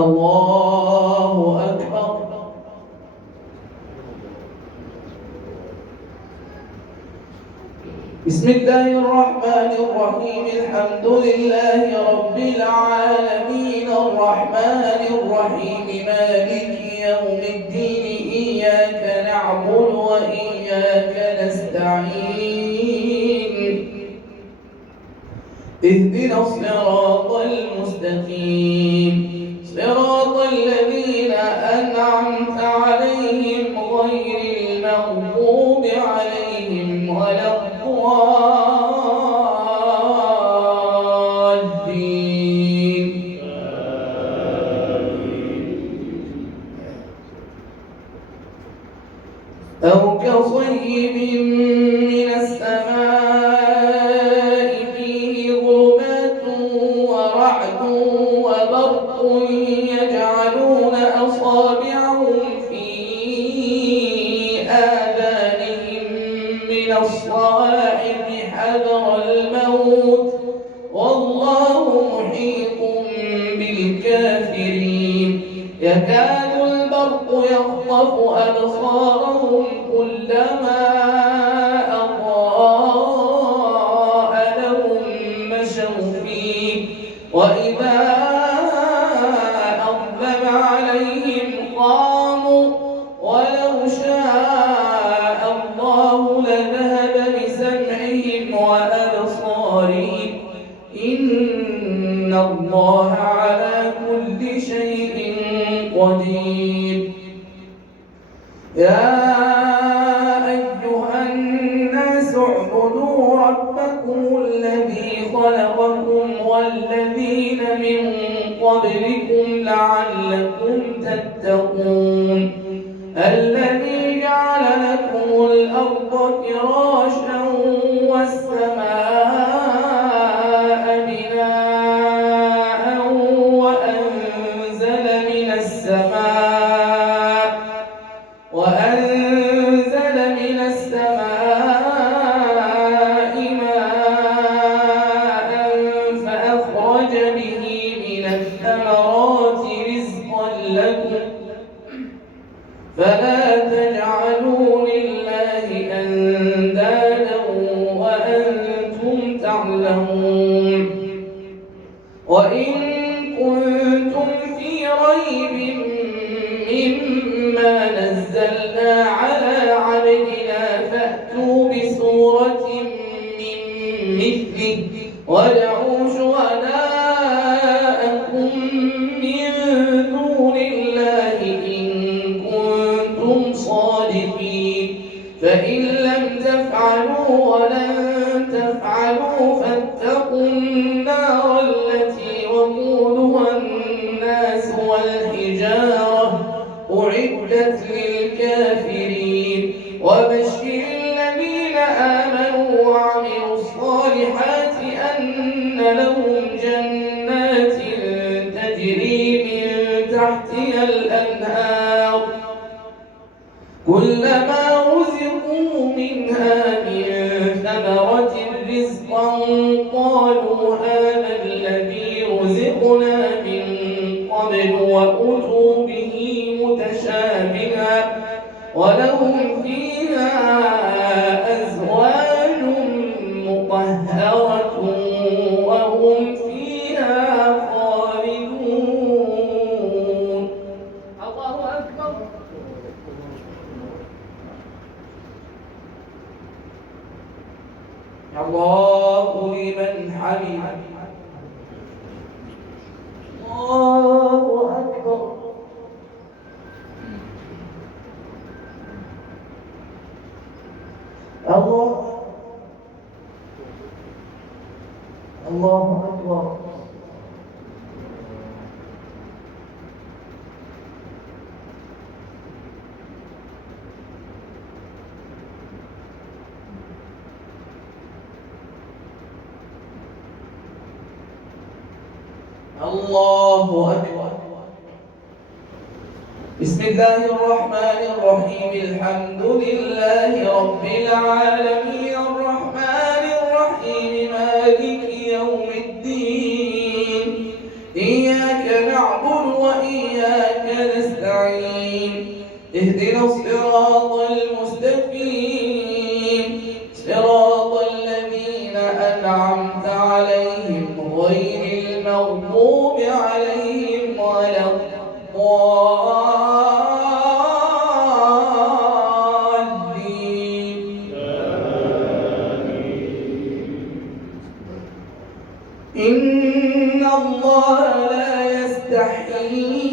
الله أكبر. بسم الله الرحمن الرحيم. الحمد لله رب العالمين الرحمن الرحيم مالك يوم الدين إياك نعبد وإياك نستعين اهدنا الصراط المستقيم صراط الذين أنعمت عليهم غير المغضوب عليهم ولا الضالين. أو كصيب من السماء فيه ظلمات ورعد وبرق يجعلون أصابعهم في آذانهم من الصواعق حذر الموت والله محيط بالكافرين. يكاد البرق يخطف أبصارهم كلما أضاء لهم مشوا فيه وإذا أظلم عليهم قاموا ولو شاء الله لذهب بسمعهم وأبصارهم إن الله على كل شيء قدير. يا أيها الناس اعبدوا ربكم الذي خلقكم والذين من قبلكم لعلكم تتقون. الذي جعل لكم الأرض فراشا والسماء بناء وأنزل من السماء ماء فأخرج به من الثمرات رزقا لكم فلا تجعلوا لله أندادا وأنتم تعلمون. وإن كنتم في ريب مما نزلنا على عبدنا فأتوا بسورة من مثله وادعوا شهداءكم من دون الله إن كنتم صادقين. فإن لم تفعلوا ولن تفعلوا فاتقوا النار التي وقودها الناس والحجارة أعدت للكافرين. وبشر الذين آمنوا وعملوا الصالحات أن لهم جنات تجري من تحتها الأنهار كلما رزقوا منها من ثمرة رزقا قالوا هذا الذي رزقنا من قبل وأتوا به متشابها ولهم فيها أزواج مطهرة وهم فيها خالدون. الله أكبر. الله لمن حمده. الله أكبر. الله أكبر. الله أكبر. بسم الله الرحمن الرحيم. الحمد لله رب العالمين الرحمن الرحيم مالك يوم الدين إياك نعبد وإياك نستعين اهدنا الصراط المستقيم صراط الذين أنعمت عليهم غير المغضوب عليهم ولا الضالين. إن الله لا يستحيي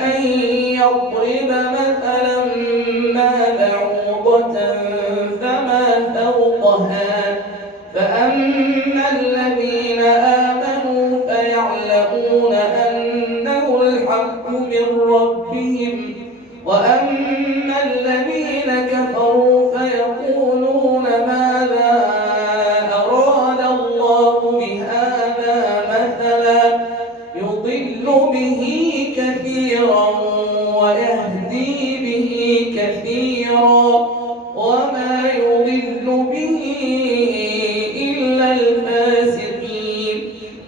أن يضرب مثلا ما بعوضة فما فوقها فأما الذين آمنوا فيعلمون أنه الحق من ربهم وأما الذين كفروا فيقولون ماذا أراد الله بهذا مثلا يضل به كثيرا ويهدي به كثيرا وما يضل به إلا الفاسقين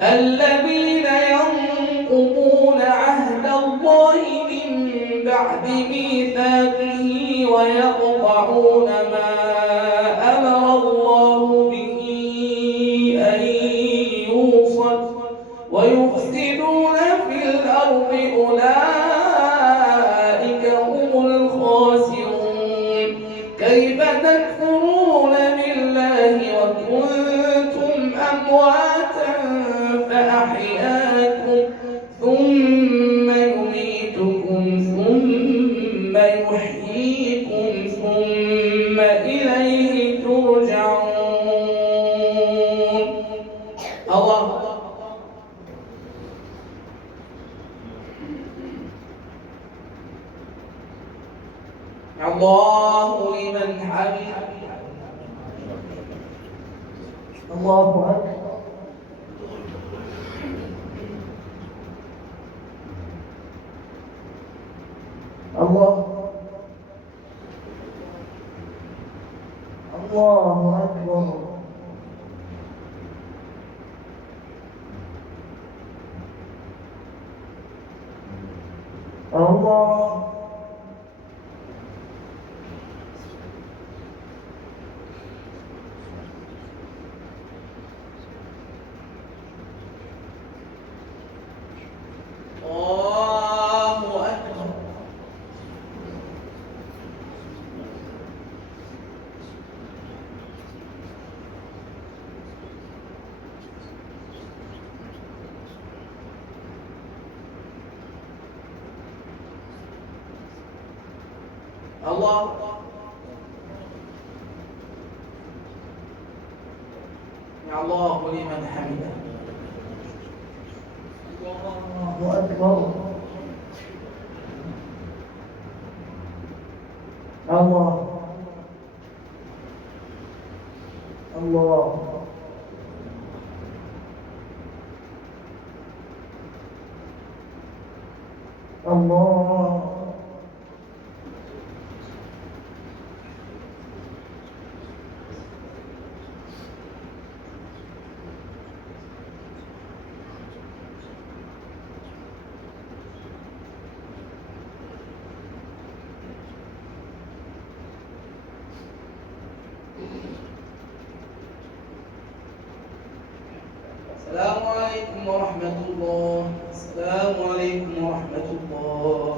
الذين ينقضون عهد الله من بعد ميثاقه ويقطعون ما أمر الله به أن يوصل ويفسدون في الأرض أولئك هم الخاسرون. كيف تكفرون بالله وكنتم أمواتا فأحياكم ثم يميتكم ثم يحييكم ثم إليه ترجعون. الله الله لمن حمده. الله أكبر. الله الله أكبر. الله الله يا الله لمن حمده. الله أكبر. الله الله الله السلام عليكم ورحمة الله. السلام عليكم ورحمة الله.